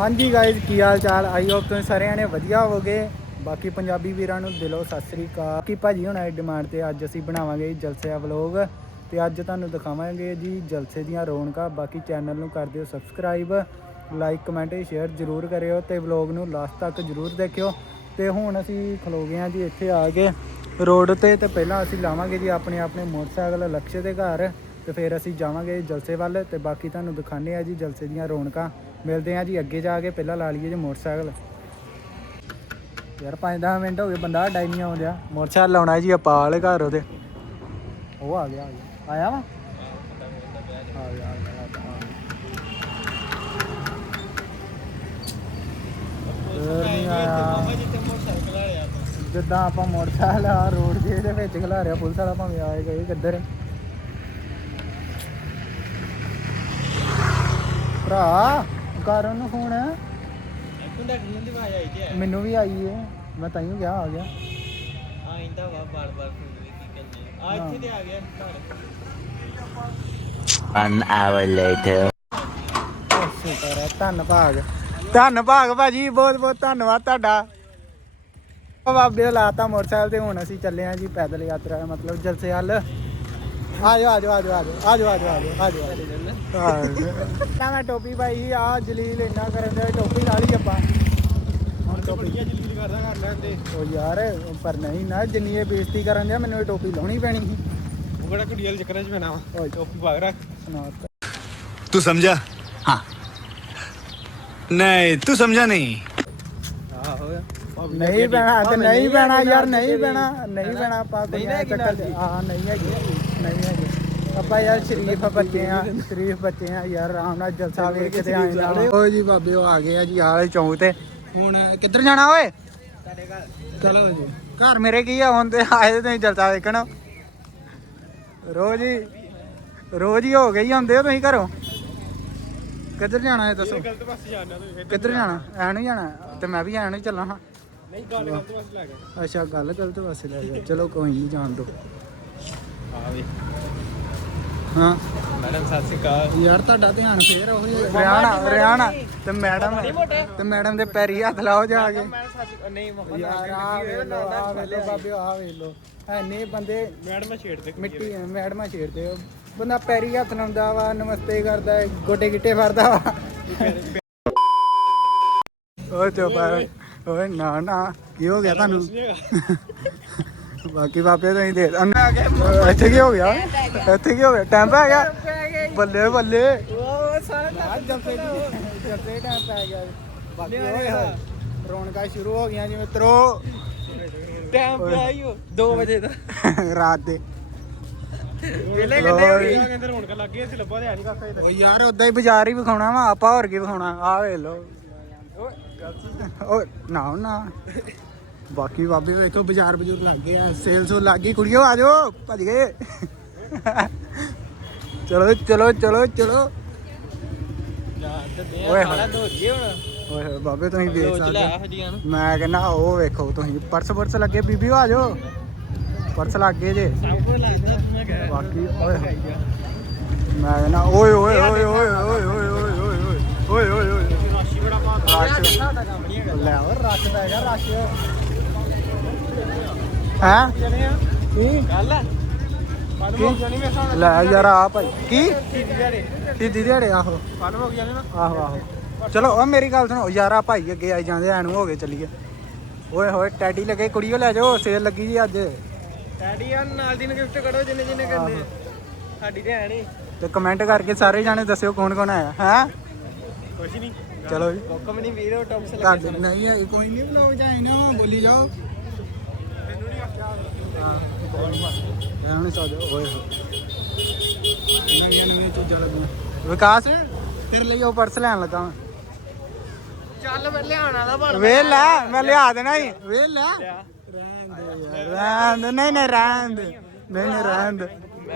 ਹਾਂਜੀ ਗਾਇਜ਼ ਕੀ ਹਾਲ ਚਾਲ? I hope ਤੁਸੀਂ ਸਾਰਿਆਂ ਨੇ ਵਧੀਆ ਹੋਵੋਗੇ। ਬਾਕੀ ਪੰਜਾਬੀ ਵੀਰਾਂ ਨੂੰ ਦਿਲੋਂ ਸਤਿ ਸ੍ਰੀ ਅਕਾਲ। ਕੀ ਭਾਜੀ ਹੁਣ ਆਏ ਡਿਮਾਂਡ ਤੇ ਅੱਜ ਅਸੀਂ ਬਣਾਵਾਂਗੇ ਜੀ ਜਲਸੇ ਆ ਵਲੋਗ। ਤੇ ਅੱਜ ਤੁਹਾਨੂੰ ਦਿਖਾਵਾਂਗੇ ਜੀ ਜਲਸੇ ਦੀਆਂ ਰੌਣਕਾਂ। ਬਾਕੀ ਚੈਨਲ ਨੂੰ ਕਰ ਦਿਓ ਸਬਸਕ੍ਰਾਈਬ ਲਾਈਕ ਕਮੈਂਟ ਸ਼ੇਅਰ ਜ਼ਰੂਰ ਕਰਿਓ ਤੇ ਵਲੋਗ ਨੂੰ ਲਾਸਟ ਤੱਕ ਜ਼ਰੂਰ ਦੇਖਿਓ। ਤੇ ਹੁਣ ਅਸੀਂ ਖਲੋ ਗਏ ਹਾਂ ਜੀ ਇੱਥੇ ਆ ਕੇ ਰੋਡ ਤੇ। ਤੇ ਪਹਿਲਾਂ ਅਸੀਂ ਲਾਵਾਂਗੇ ਜੀ ਆਪਣੇ ਆਪਣੇ ਮੋਟਰਸਾਈਕਲ ਲਕਸ਼ੇ ਦੇ ਘਰ। ਤੇ ਫਿਰ ਅਸੀਂ ਜਾਵਾਂਗੇ ਜਲਸੇ ਵੱਲ। ਤੇ ਬਾਕੀ ਤੁਹਾਨੂੰ ਦਿਖਾਣੇ ਆ ਜੀ ਜਲਸੇ ਦੀਆਂ ਰੌਣਕਾਂ। ਮਿਲਦੇ ਆ ਜੀ ਅੱਗੇ ਜਾ ਕੇ ਪਹਿਲਾਂ ਲਾ ਲਈਏ ਜੀ ਮੋਟਰਸਾਈਕਲ। ਯਾਰ 5-10 ਮਿੰਟ ਹੋ ਗਏ ਬੰਦਾ ਸਾਡਾ ਆਉਂਦਿਆ। ਮੋਟਰਸਾਈਕਲ ਲਾਉਣਾ ਜੀ ਆਪਾਂ ਵਾਲੇ ਘਰ ਉਹਦੇ। ਉਹ ਆ ਗਿਆ ਆ ਗਿਆ। ਆਇਆ ਵਾ? ਆ ਗਿਆ ਆ ਗਿਆ, ਆ ਗਿਆ ਫੇਰ ਨਹੀਂ ਆਇਆ। ਜਿੱਦਾਂ ਆਪਾਂ ਮੋਟਰਸਾਈਕਲ ਆ ਰੋਡ ਦੇ ਦੇ ਵਿੱਚ ਖਿਲਾਰਿਆ ਪੁਲਿਸ ਵਾਲਾ ਭਾਵੇਂ ਆਏ ਗਏ ਕਿੱਧਰ। ਭਰਾ! ਕਰ ਉਹਨੂੰ ਫੋਨ ਮੈਨੂੰ ਵੀ ਆਈ ਏ ਮੈਂ ਤਾਈਓ ਗਿਆ। ਆ। ਗਿਆ One hour later. ਸ਼ੁਕਰ ਹੈ ਧੰਨਵਾਦ ਧੰਨਵਾਦ ਭਾਜੀ ਬਹੁਤ ਬਹੁਤ ਧੰਨਵਾਦ ਤੁਹਾਡਾ। ਉਹ ਬਾਬੇ ਦਾ ਲਾਤਾ ਮੋਟਰਸਾਈਕਲ ਤੇ ਹੁਣ ਅਸੀਂ ਚੱਲੇ ਆਂ ਜੀ ਪੈਦਲ ਯਾਤਰਾ ਮਤਲਬ ਜਲਸੇ ਹੱਲ ਆਜੋ ਆਜੋ ਆਜੋ ਆਜੋ ਆਜੋ ਆਜੋ ਆਜੋ ਆਜੋ। ਤਾਂ ਮੈਂ ਟੋਪੀ ਪਾਈ ਸੀ ਆ ਜਲੀਲ ਇੰਨਾ ਕਰਨ ਦੇ ਟੋਪੀ ਲਾ ਲਈ ਆਪਾਂ। ਹੁਣ ਟੋਪੀ ਜਲੀਲ ਕਰਦਾ ਕਰ ਲੈਂਦੇ ਉਹ ਯਾਰ ਪਰ ਨਹੀਂ ਨਾ ਜਿੰਨੀ ਇਹ ਬੇਇੱਜ਼ਤੀ ਕਰਨ ਦੇ ਮੈਨੂੰ ਇਹ ਟੋਪੀ ਲਾਉਣੀ ਪੈਣੀ ਸੀ। ਉਹ ਕਿਹੜਾ ਕੁੜੀਆਂ ਦੇ ਚੱਕਰਾਂ 'ਚ ਮੈਂ ਨਾ ਟੋਪੀ ਪਾ ਰੱਖ। ਤੂੰ। ਸਮਝਾ ਹਾਂ। ਨਹੀਂ ਤੂੰ ਸਮਝਾ ਨਹੀਂ? ਨਹੀਂ ਬਣਾ ਤੇ ਨਹੀਂ ਬਣਾ ਯਾਰ ਨਹੀਂ ਬਣਾ ਨਹੀਂ ਬਣਾ ਪਾ ਕੋਈ ਚੱਕਰ ਹਾਂ ਨਹੀਂ ਹੈਗੀ। ਆਪਾਂ ਯਾਰ ਸ਼ਰੀਫ ਬੱਚੇ ਆ ਸ਼ਰੀਫ ਬੱਚੇ ਆ ਯਾਰ ਆਰਾਮ ਨਾਲ ਜਲਸਾ ਵੇਖ ਕੇ ਆਏ ਜਾਣਾ ਓ ਜੀ ਬਾਬੇ ਉਹ ਆ ਗਏ ਆ ਜੀ ਆਲੇ ਚੌਂਕ ਤੇ। ਹੁਣ ਕਿੱਧਰ ਜਾਣਾ ਓਏ? ਚਲੋ ਜੀ। ਘਰ ਮੇਰੇ ਕੀ ਆ ਹੁਣ ਤੇ ਆਏ ਤੇ ਤੁਸੀਂ ਜਲਸਾ ਵੇਖਣ। ਰੋਜ਼ ਹੀ ਰੋਜ਼ ਹੀ ਹੋ ਗਈ ਹੁੰਦੇ ਹੋ ਤੁਸੀਂ ਘਰੋਂ? ਕਿੱਧਰ ਜਾਣਾ ਹੈ ਦੱਸੋ? ਗਲਤ ਪਾਸੇ ਜਾਣਾ ਕਿੱਧਰ ਜਾਣਾ? ਐ ਨੂੰ ਜਾਣਾ ਤੇ ਮੈਂ ਵੀ ਐ ਨੂੰ ਹੀ ਚੱਲਾਂ ਹਾਂ। ਨਹੀਂ ਗੱਲ ਗਲਤ ਪਾਸੇ ਲੈ ਗਿਆ ਅੱਛਾ ਗੱਲ ਗਲਤ ਪਾਸੇ ਲੈ ਗਿਆ ਚਲੋ ਕੋਈ ਨਹੀਂ ਜਾਣ ਦੋ ਹਾਂ। ਮੈਡਮ ਸਤਿ ਸ਼੍ਰੀ ਅਕਾਲ। ਯਾਰ ਤੁਹਾਡਾ ਧਿਆਨ ਫੇਰ ਉਹ ਰਿਆਣਾ ਰਿਆਣਾ ਤੇ ਮੈਡਮ ਤੇ ਮੈਡਮ ਦੇ ਪੈਰੀ ਹੱਥ ਲਾਓ ਜਾ ਕੇ। ਮੈਂ ਸੱਚ ਨਹੀਂ ਯਾਰ ਆ ਵੇਲੋ ਆ ਵੇਲੋ ਬਾਬੇ ਆ ਵੇਲੋ ਐਨੇ ਬੰਦੇ ਮੈਡਮ ਛੇੜਦੇ ਮਿੱਟੀ ਮੈਡਮਾਂ ਛੇੜਦੇ ਬੰਦਾ ਪੈਰੀ ਹੱਥ ਲਾਉਂਦਾ ਵਾ ਨਮਸਤੇ ਕਰਦਾ ਹੈ, ਗੋਡੇ ਗਿੱਟੇ ਫਰਦਾ ਵਾ। ਓਏ। ਓਏ ਨਾ ਨਾ। ਕੀ ਹੋ ਗਿਆ ਤੁਹਾਨੂੰ? ਬਾਕੀ ਬਾਪੇ ਤੁਸੀਂ ਦੇ ਅੰਨਾ ਇੱਥੇ ਕੀ ਹੋ ਗਿਆ? ਇੱਥੇ ਕੀ ਹੋ ਗਿਆ? ਟਾਈਮ ਪੈ ਗਿਆ? ਬੱਲੇ ਬੱਲੇ। ਉਹ ਸਾਰਾ ਟਾਈਮ ਪੈ ਗਿਆ ਬਾਕੀ ਓਏ ਰੌਣਕਾਂ ਸ਼ੁਰੂ ਹੋ ਗਈਆਂ ਜੀ ਮਿੱਤਰੋ। ਟਾਈਮ ਪਿਆ ਹੀ 2 ਵਜੇ ਦਾ। ਰਾਤ ਦੇ। ਵੇਲੇ ਲਓ ਕਿੱਥੇ ਹੋ ਜੀ। ਗਏ? ਕਹਿੰਦੇ ਰੌਣਕ ਲੱਗ ਗਈ ਅਸੀਂ ਲੱਭਾ ਤੇ ਆ ਨਹੀਂ ਕਾਕਾ ਓ ਯਾਰ ਉਦਾਂ ਹੀ ਬਾਜ਼ਾਰ ਹੀ ਵਿਖਾਉਣਾ ਵਾ ਆਪਾਂ ਹੋਰ ਕੀ ਵਿਖਾਉਣਾ? ਆ ਵੇ ਲੋ ਓ ਨਾ ਨਾ। ਬਾਕੀ ਬਾਬੇ ਵੇਖੋ ਬਾਜ਼ਾਰ ਬਜ਼ੂਰ ਲੱਗ ਗਏ ਆ ਸੇਲ ਸੋ ਲੱਗ ਗਈ ਕੁੜੀਓ ਆ ਜਾਓ ਭੱਜ ਗਏ ਚਲੋ ਚਲੋ ਚਲੋ ਚਲੋ ਓਏ ਹੋਏ ਦੋ ਅੱਗੇ ਹੁਣ ਓਏ ਹੋਏ ਬਾਬੇ ਤੁਸੀਂ ਦੇਖ ਦੋ ਸਕਦੇ ਚਲਾ ਹੋ। ਹਜੀਆਂ ਨੂੰ ਮੈਂ ਕਹਿੰਦਾ ਉਹ ਵੇਖੋ ਤੁਸੀਂ ਪਰਸ ਪਰਸ ਲੱਗੇ ਬੀਬੀ ਆ ਜਾਓ ਪਰਸ ਲੱਗ ਗਏ ਜੇ ਸਭ ਕੁਝ ਲੱਗਦਾ ਮੈਂ ਕਹਿ ਬਾਕੀ ਓਏ ਹੋਏ ਮੈਂ ਕਹਿੰਦਾ ਓਏ ਓਏ ਓਏ ਓਏ ਓਏ ਓਏ ਓਏ ਓਏ ਓਏ ਓਏ ਓਏ ਰਾਸ਼ੀ ਬੜਾ ਪਾ ਰਸ਼ ਸਾਡਾ ਕੰਮ ਨਹੀਂ ਹੈਗਾ ਲੈ ਉਹ ਰਸ਼ ਦਾ ਹੈਗਾ ਰਸ਼ ਹੈ? ਜਣੇ ਆ ਕੀ ਗੱਲ ਆ। ਮਨ ਹੋ ਗਿਆ ਨਹੀਂ ਮੇਰੇ ਸਾਹਮਣੇ ਲੈ ਯਾਰ ਆ ਭਾਈ। ਕੀ? ਦੀਦੀ ਜਿਹੜੇ ਸਿੱਧੀ ਦਿਹਾੜੇ? ਆਹੋ। ਮਨ ਹੋ ਗਿਆ ਨਾ ਆਹੋ ਆਹੋ। ਚਲੋ ਉਹ ਮੇਰੀ ਗੱਲ ਸੁਣੋ। ਯਾਰ ਆ ਭਾਈ ਅੱਗੇ ਆਈ ਜਾਂਦੇ ਐਨੂੰ ਹੋ ਗਏ ਚੱਲੀਏ। ਓਏ ਹੋਏ ਟੈਡੀ ਲੱਗੇ ਕੁੜੀਓ ਲੈ ਜਾਓ ਸੇਲ ਲੱਗੀ ਜੀ ਅੱਜ। ਡੈਡੀ ਆ ਨਾਲ ਦੀ ਨੂੰ ਗਿਫਟ ਕਰੋ ਜਿੰਨੇ ਜਿੰਨੇ ਕਹਿੰਦੇ ਸਾਡੀ ਤੇ ਹੈ ਨਹੀਂ ਤੇ ਕਮੈਂਟ ਕਰਕੇ ਸਾਰੇ ਜਾਣੇ ਦੱਸਿਓ ਕੌਣ ਕੌਣ ਆਇਆ ਹੈ? ਕੁਝ ਨਹੀਂ ਚਲੋ ਜੀ। ਹੁਕਮ ਨਹੀਂ ਵੀਰੋ ਟੌਪ ਸੇ ਤੁਹਾਡੇ ਨਹੀਂ ਹੈ ਕੋਈ ਨਹੀਂ ਬਲੌਗ ਜਾਏ ਨਾ ਬੋਲੀ ਜਾਓ। ਓਏ ਨਵੀਆਂ ਨਵੀਆਂ ਚੀਜ਼ਾਂ ਲੱਗੀਆਂ ਵਿਕਾਸ ਤੇਰੇ ਲਈ ਉਹ ਪਰਸ ਲੈਣ ਲੱਗਾ ਮੈਂ। ਚੱਲ ਮੈਂ ਲਿਆਣਾ ਦਾ ਬਣ ਵੇਲ ਲੈ ਮੈਂ ਲਿਆ ਦੇਣਾ ਹੀ ਵੇਲ ਲੈ। ਰਹਿਣ ਦੇ ਨਹੀਂ ਨਹੀਂ ਰਹਿਣ ਦੇ। ਨਹੀਂ ਨਹੀਂ ਰਹਿਣ ਦੇ।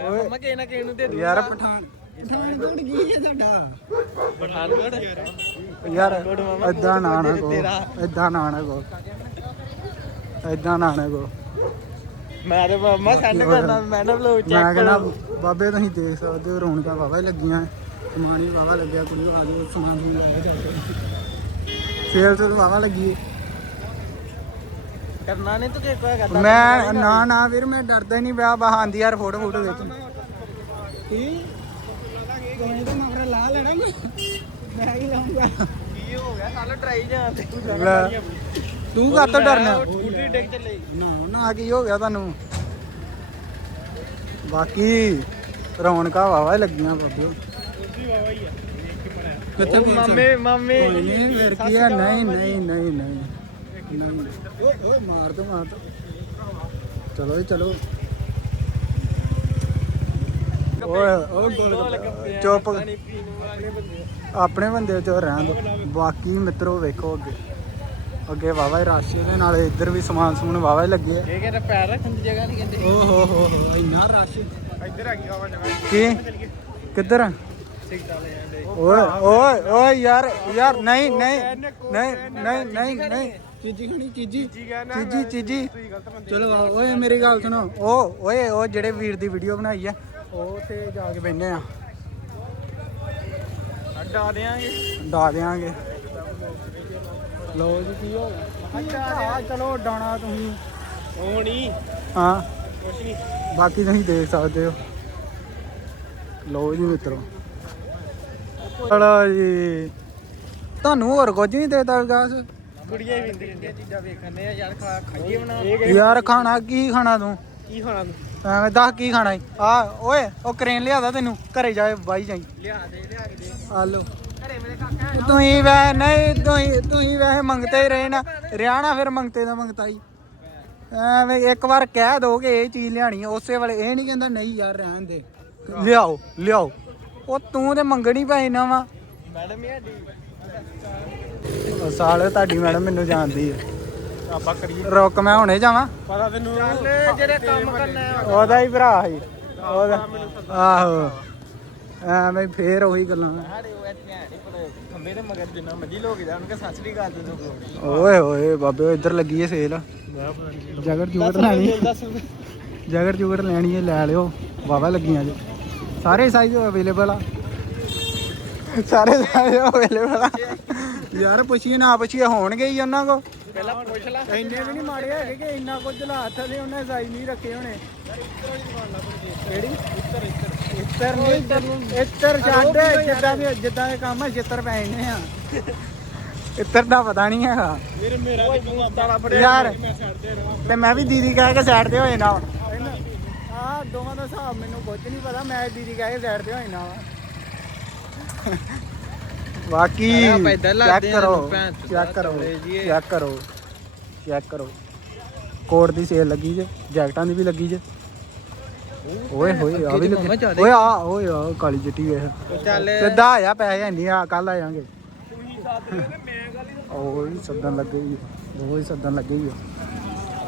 ਓਏ। ਮੈਂ ਕਿਸੇ ਨਾ ਕਿਸੇ ਨੂੰ ਦੇ ਦੂੰ ਯਾਰ ਪਠਾਨ ਪਠਾਨਕੋਟ ਕੀ ਹੈ ਤੁਹਾਡਾ? ਪਠਾਨਕੋਟ? ਯਾਰ ਏਦਾਂ ਨਾ ਨਾ ਕੋ। ਏਦਾਂ ਨਾ ਨਾ ਕੋ ਏਦਾਂ ਨਾ ਨਾ ਕੋ ਮੈਂ ਤੇ ਮਮਾ ਸੈਂਡ ਕਰਦਾ ਮੈਂ ਨਾ ਵਲੋਗ ਮੈਂ ਚੈੱਕ ਕਹਿੰਦਾ ਕਰੋ ਬਾਬੇ ਤੁਸੀਂ ਦੇਖ ਸਕਦੇ ਹੋ ਰੌਣਕਾਂ ਵਾਵਾ ਹੀ ਲੱਗੀਆਂ ਸਮਾਨ ਹੀ ਵਾਵਾ ਲੱਗਿਆ ਕੁੜੀ ਆ ਜਾਓ ਸਮਾਨ ਵੀ ਲਾਇਆ ਜਾ ਕੇ ਸੇਲ ਤੇ ਵਾਵਾ ਲੱਗੀ। ਕਰਨਾ ਨਹੀਂ ਤੂੰ ਕਿ ਕੋਈ ਕਰਦਾ ਮੈਂ ਨਾ ਨਾ ਵੀਰ ਮੈਂ ਡਰਦਾ ਹੀ ਨਹੀਂ ਪਿਆ ਬਾ ਆਂਦੀ ਯਾਰ ਫੋਟੋ ਫੋਟੋ ਵਿੱਚ। ਕੀ? ਕੋਈ ਤਾਂ ਲਾ ਲੈਣਾ ਮੈਂ। ਹੀ ਲਾਉਂਗਾ। ਕੀ ਹੋ ਗਿਆ? ਸਾਲ ਟਰਾਈ ਜਾਂ ਲੈ, ਤੂੰ ਕਾਹਤੋਂ ਡਰਨਾ? ਸਕੂਟਰੀ ਡਿੱਗ ਚੱਲੇ। ਨਾ ਨਾ ਕੀ ਹੋ ਗਿਆ ਤੁਹਾਨੂੰ? ਬਾਕੀ ਰੌਣਕਾਂ ਵਾਵਾ ਲੱਗੀਆਂ ਬਾਬਿਓ। ਕਿੱਥੇ ਉਹ ਮਾਮੇ ਮਾਮੇ। ਕੋਈ ਨਹੀਂ ਫਿਰ ਕੀ ਹੈ ਨਹੀਂ ਨਹੀਂ ਨਹੀਂ ਨਹੀਂ। ਨਹੀਂ। ਓਏ ਓਏ ਮਾਰ ਦੋ ਮਾਰ ਦੋ। ਚਲੋ ਜੀ ਚਲੋ। ਓਏ ਓ ਗੋਲ ਚੁੱਪ। ਆਪਣੇ ਬੰਦੇ ਚੋ ਰਹਿਣ ਦੋ। ਬਾਕੀ ਮਿੱਤਰੋ ਵੇਖੋ ਅੱਗੇ। ਅੱਗੇ ਵਾਵਾ ਹੀ ਰਸ਼ ਦੇ ਨਾਲ ਇੱਧਰ ਵੀ ਸਮਾਨ ਸਮੂਨ ਵਾਵਾ ਹੀ ਲੱਗੇ ਆ। ਇਹ ਕਹਿੰਦਾ ਪੈਰ ਰੱਖਣ ਦੀ ਜਗ੍ਹਾ ਨਹੀਂ ਕਹਿੰਦੇ। ਓ ਹੋ ਹੋ ਹੋ ਇੰਨਾ ਰਸ਼। ਇੱਧਰ ਆ ਗਈ ਹਵਾ ਜਗ੍ਹਾ। ਕੀ? ਕਿੱਧਰ ਆ? ਓਏ ਓਏ ਓਏ ਯਾਰ ਯਾਰ ਨਹੀਂ ਨਹੀਂ ਨਹੀਂ ਨਹੀਂ ਨਹੀਂ ਨਹੀਂ। ਚੀਜੀ ਖਣੀ ਚੀਜੀ? ਚੀਜੀ ਚੀਜੀ ਚਲੋ ਓਏ ਮੇਰੀ ਗੱਲ ਸੁਣੋ। ਓਏ ਉਹ ਜਿਹੜੇ ਵੀਰ ਦੀ ਵੀਡੀਓ ਬਣਾਈ ਆ ਉਹ ਤੇ ਜਾ ਕੇ ਬੈਠੇ ਆ। ਅੱਡਾ ਦੇਾਂਗੇ। ਡਾ ਦੇਾਂਗੇ ਲੋ ਜੀ ਕੀ ਹੋ ਗਿਆ? ਚਲੋ ਡਾਣਾ ਤੁਸੀਂ। ਉਹ ਨਹੀਂ ਹਾਂ। ਕੁਛ ਨਹੀਂ ਬਾਕੀ ਤੁਸੀਂ ਦੇਖ ਸਕਦੇ ਹੋ। ਲੋ ਜੀ ਮਿੱਤਰੋ। ਚਲੋ ਜੀ। ਤੁਹਾਨੂੰ ਹੋਰ ਕੁਝ ਨਹੀਂ ਦੇਤਾ ਗਾਸ? ਕੁੜੀਆਂ ਵੀ ਇੰਦੀਆਂ ਚੀਜ਼ਾਂ ਵੇਖਣੇ ਆ ਯਾਰ ਖਾ ਖਾਈਏ ਬਣਾ। ਯਾਰ ਖਾਣਾ ਕੀ ਖਾਣਾ ਤੂੰ? ਕੀ ਖਾਣਾ ਤੂੰ? ਐਵੇਂ ਦੱਸ ਕੀ ਖਾਣਾ ਈ ਆ ਓਏ ਉਹ ਕਰੇਨ ਲਿਆਦਾ ਤੈਨੂੰ ਘਰੇ ਜਾ ਬਾਈ ਜਾਈ। ਲਿਆ ਦੇ ਲਿਆ ਕੇ ਦੇ। ਆ ਲੋ ਘਰੇ ਮੇਰੇ ਕਾਕਾ ਤੁਸੀਂ ਵੈ ਨਹੀਂ ਤੁਸੀਂ ਤੁਸੀਂ ਵੈਸੇ ਮੰਗਤੇ ਹੀ ਰਹੇ ਨਾ। ਰਿਆ ਨਾ ਫਿਰ ਮੰਗਤੇ ਦਾ ਮੰਗਤਾ ਹੀ ਐਵੇਂ ਇੱਕ ਵਾਰ ਕਹਿ ਦੋਗੇ ਇਹ ਚੀਜ਼ ਲਿਆਣੀ ਆ, ਉਸੇ ਵੇਲੇ ਇਹ ਨਹੀਂ ਕਹਿੰਦਾ ਨਹੀਂ ਯਾਰ ਰਹਿਣ ਦੇ। ਲਿਆਓ ਲਿਆਓ। ਉਹ ਤੂੰ ਤੇ ਮੰਗਣੀ ਪਈ ਨਾ ਵਾ। ਮੈਡਮ ਇਹ ਸਾਲੇ ਤੁਹਾਡੀ ਮੈਡਮ ਮੈਨੂੰ ਜਾਣਦੀ ਹੈ ਆਪਾਂ ਕਰੀਏ। ਰੁਕ ਮੈਂ ਹੁਣੇ ਜਾਵਾਂ। ਪਤਾ ਤੈਨੂੰ ਚੱਲ ਜਿਹੜੇ ਕੰਮ ਕਰਨਾ ਉਹਦਾ ਹੀ ਭਰਾ ਸੀ। ਉਹਦਾ ਆਹੋ। ਐਵੇਂ ਫੇਰ ਉਹੀ ਗੱਲਾਂ। ਖੰਬੇ ਦੇ ਮਗਰ ਜਿੰਨਾ ਮਰਜ਼ੀ ਲੋਕ ਜਾਣਗੇ ਅਕਾਲ ਦੇ ਦੋ ਓਏ ਹੋਏ ਬਾਬੇ ਇੱਧਰ ਲੱਗੀ ਏ ਸੇਲ। ਜਗਰ ਜੁਗਰ ਲੈਣੀ। ਜਗਰ ਜੁਗਰ ਲੈਣੀ ਹੈ ਲੈ ਲਿਓ। ਵਾਵਾ ਲੱਗੀਆਂ ਜੀ। ਸਾਰੇ ਸਾਈਜ਼ ਅਵੇਲੇਬਲ ਆ। ਸਾਰੇ ਸਾਈਜ਼ ਅਵੇਲੇਬਲ ਆ। ਯਾਰ ਪੁੱਛੀਏ ਨਾ ਪੁੱਛੀਏ ਹੋਣਗੇ ਹੀ ਉਹਨਾਂ ਕੋ ਪਹਿਲਾਂ ਪੁੱਛ ਲੈ। ਇੰਨੇ ਵੀ ਨਹੀਂ ਮਾੜੇ ਹੈਗੇ ਕਿ ਇੰਨਾ ਕੁਝ ਲਾਤ ਦੇ ਉਹਨੇ ਸਾਈਜ਼ ਨਹੀਂ ਰੱਖੇ ਹੋਣੇ। ਕਿਹੜੀ? ਇੱਤਰ ਨਹੀਂ ਇੱਤਰ ਨੂੰ। ਇੱਤਰ ਛੱਡ ਜਿੱਦਾਂ ਦੇ ਜਿੱਦਾਂ ਦੇ ਕੰਮ ਆ ਛਿੱਤਰ ਪੈਣੇ ਆ। ਇੱਤਰ ਦਾ ਪਤਾ ਨਹੀਂ ਹੈਗਾ। ਵੀਰ ਮੇਰਾ ਵੀ ਮੂੰਹ ਤਾਲਾ ਫੜਿਆ ਯਾਰ ਤੇ ਮੈਂ ਵੀ ਦੀਦੀ ਕਹਿ ਕੇ ਸਾਈਡ ਤੇ ਹੋਏ ਨਾ। ਆ ਦੋਵਾਂ ਦਾ ਹਿਸਾਬ ਮੈਨੂੰ ਕੁਝ ਨਹੀਂ ਪਤਾ ਮੈਂ ਦੀਦੀ ਕਹਿ ਕੇ ਸਾਈਡ ਤੇ ਹੋਏ ਨਾ। ਬਾਕੀ ਅਰੇ ਆਪਾਂ ਏਦਾਂ ਚੈੱਕ ਲੱਗਦੇ ਆ ਕਰੋ ਇਹਨੂੰ ਭੈਣ ਚੋਦ ਚੈੱਕ ਕਰੋ ਚੌੜੇ ਜੀ ਇਹ। ਚੈੱਕ ਕਰੋ ਚੈੱਕ ਕਰੋ ਕੋਟ ਦੀ ਸੇਲ ਲੱਗੀ ਜੇ ਜੈਕਟਾਂ ਦੀ ਵੀ ਲੱਗੀ ਜੇ ਓਏ ਹੋਏ ਆ ਵੀ ਅੱਗੇ ਲੱਗੀ ਤੇ ਮਾਮਾ ਓਏ ਆ ਓਏ ਆ ਕਾਲੀ ਚਿੱਟੀ ਵੇਖ ਚੱਲ ਸਿੱਧਾ ਆ ਪੈਸੇ ਨਹੀਂ ਆ ਕੱਲ ਆ ਜਾਾਂਗੇ ਓਏ ਸੱਦਣ ਲੱਗੇ ਹੀ ਓਏ ਸੱਦਣ ਲੱਗੇ ਹੀ